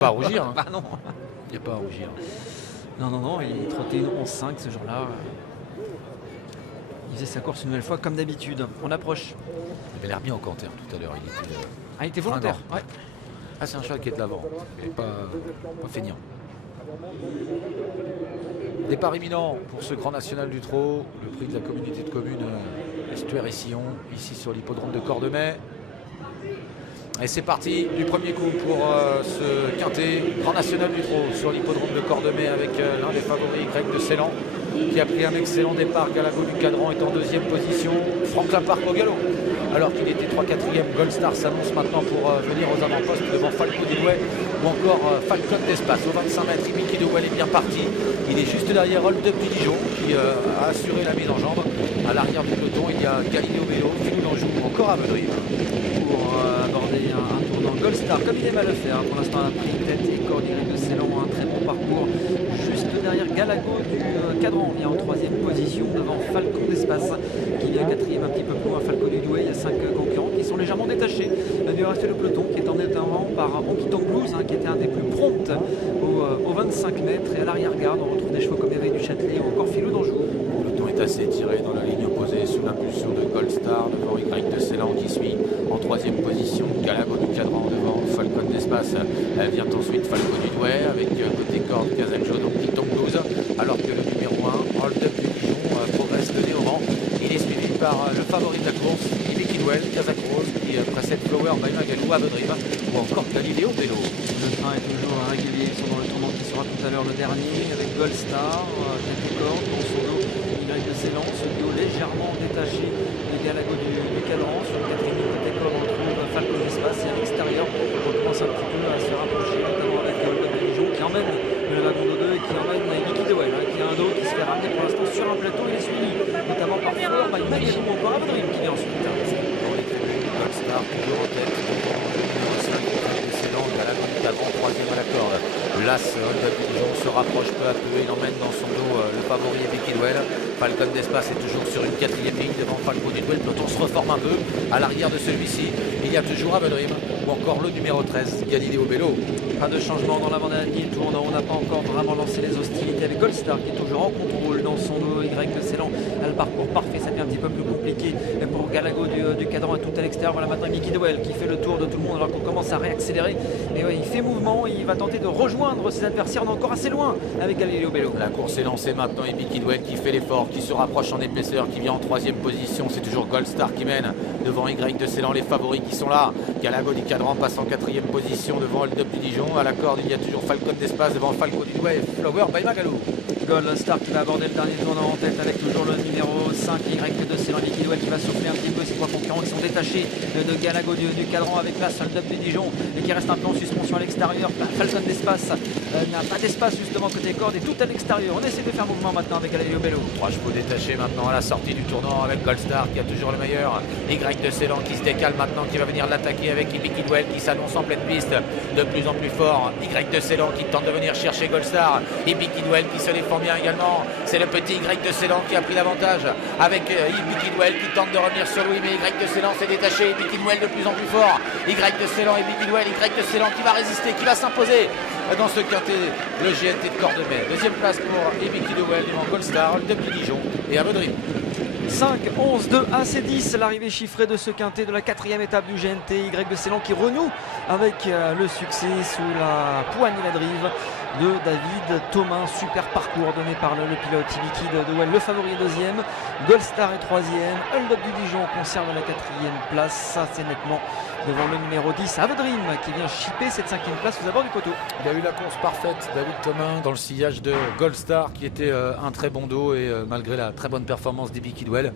Pas à rougir. Hein. Bah non. Il n'y a pas à rougir. Non, il trottait une 11-5 ce jour-là. Il faisait sa course une nouvelle fois comme d'habitude. On approche. Il avait l'air bien au canter tout à l'heure. Il était volontaire. Ouais. Ah, c'est un cheval qui est de l'avant. Il n'est pas feignant. Départ imminent pour ce Grand National du Trot. Le prix de la communauté de communes Estuaire et Sillon, ici sur l'hippodrome de Cordemais. Et c'est parti du premier coup pour ce quintet Grand National du Trot sur l'hippodrome de Cordemais avec l'un des favoris, Greg de Ceylan, qui a pris un excellent départ. Galago du Cadran est en deuxième position. Franck Laparque au galop. Alors qu'il était 3-4e, Gold Star s'annonce maintenant pour venir aux avant-postes devant Falco Didouet ou encore Falcon d'Espace. Au 25 mètres, Mickey Dewell est bien parti. Il est juste derrière Hold Up du Dijon qui a assuré la mise en jambe. À l'arrière du peloton, il y a Galileo Vélo, Philou d'Anjou ou encore Avedry. Pour aborder un tournant Gold Star comme il aime à le faire. Pour l'instant, on a pris tête et Cordier de Ceylan, un très bon parcours. Juste derrière Galago du Cadran, vient en troisième position devant Falcon d'Espace qui vient quatrième un petit peu plus loin. Falco du Douai, il y a 5 concurrents qui sont légèrement détachés du reste du peloton, qui est en notamment par Honky Tonk Blues, qui était un des plus prompts aux 25 mètres. Et à l'arrière-garde, on retrouve des chevaux comme Éveil du Châtelet ou encore Philou d'Anjou. Le peloton est assez tiré dans la ligne opposée sous l'impulsion de Gold Star devant Y de Ceylan qui suit en troisième position. Galago du Cadran devant Falcon d'Espace. Vient ensuite Falco du Douai avec côté corde Casem Jaune, Honky Tonk Blues. Alors que le numéro 1, Hold Up du Dijon, progresse de nez au vent. Il est suivi par le favori de la course, Mickey Dewell, Casacruz, qui précède Flower by Magalou, Avedry ou encore Galileo Vélo. Le train est toujours régulier, ils sont dans le tournant qui sera tout à l'heure le dernier avec Gold Star, quelques cordes dans son dos, Y de Ceylan, ce duo légèrement détaché de Galago du Cadran. Sur le quatrième côté corde, on retrouve Falcon d'Espace et à l'extérieur, on commence un petit peu à se rapprocher, notamment avec Hold Up du Dijon qui emmène le wagon de 2 et qui emmène Mickey Dewell, qui a un dos qui se fait ramener pour l'instant sur un plateau. Il est suivi notamment par Flower by Magalou ou encore Avedry qui vient ensuite. Dans les tribunes, Gold Star toujours en tête. Galago du Cadran, troisième à la corde. L'As Hold Up du Dijon se rapproche peu à peu. Il emmène dans son dos le favori Mickey Dewell. Falcon d'Espace est toujours sur une quatrième ligne devant Falco du Douai. Le peloton se reforme un peu. À l'arrière de celui-ci, il y a toujours Avedry ou encore le numéro 13, Galileo Vélo. Pas de changement dans l'avant-dernier tournant. On n'a pas encore vraiment lancé les hostilités avec Gold Star qui est toujours en contrôle dans son dos. Y de Ceylan a le parcours parfait. Ça devient un petit peu plus compliqué pour Galago du Cadran et tout à l'extérieur. Voilà maintenant Mickey Dewell qui fait le tour de tout le monde alors qu'on commence à réaccélérer. Et ouais, il fait mouvement. Il va tenter de rejoindre ses adversaires. On est encore assez loin avec Galileo Vélo. La course est lancée maintenant et Mickey Dewell qui fait l'effort, qui se rapproche en épaisseur, qui vient en troisième position. C'est toujours Gold Star qui mène devant Y de Ceylan. Les favoris qui sont là. Galago du Cadran passe en quatrième position devant Hold Up du Dijon. À la corde, il y a toujours Falcon d'Espace devant Falco du Douai et Flower by Magalou. Gold Star qui va aborder le dernier tournant en tête avec toujours le numéro 5, Y de Ceylan, Mickey Dewell qui va souffler un petit peu. Ces trois concurrents qui sont détachés de Galago du Cadran avec la Hold Up du Dijon et qui reste un peu en suspension à l'extérieur. Falcon d'Espace n'a pas d'espace justement côté corde et tout à l'extérieur. On essaie de faire mouvement maintenant avec Galileo Vélo. Trois chevaux détachés maintenant à la sortie du tournant avec Gold Star qui a toujours le meilleur. Y de Ceylan qui se décale maintenant, qui va venir l'attaquer avec Mickey Dewell qui s'annonce en pleine piste de plus en plus fort. Y de Ceylan qui tente de venir chercher Gold Star et Mickey Dewell qui se défend bien également. C'est le petit Y de Ceylan qui a pris l'avantage avec Mickey Dewell qui tente de revenir sur lui, mais Y de Ceylan s'est détaché. Mickey Dewell de plus en plus fort. Y de Ceylan et Mickey Dewell. Y de Ceylan qui va résister, qui va s'imposer dans ce quintet, le GNT de Cordemais. Deuxième place pour Mickey Dewell devant Gold Star, Hold Up du Dijon et Avedry. 5, 11, 2, AC10, l'arrivée chiffrée de ce quintet de la quatrième étape du GNT. Y de Ceylan qui renoue avec le succès sous la poigne et la drive de David Thomas. Super parcours donné par le pilote Mickey Dewell, le favori est deuxième. Gold Star est troisième. Hold Up du Dijon conserve la quatrième place. Ça c'est nettement devant le numéro 10, Avedry, qui vient chipper cette cinquième place aux abords du poteau. Il a eu la course parfaite, David Thomas, dans le sillage de Gold Star qui était un très bon dos et malgré la très bonne performance d'Mickey Dewell.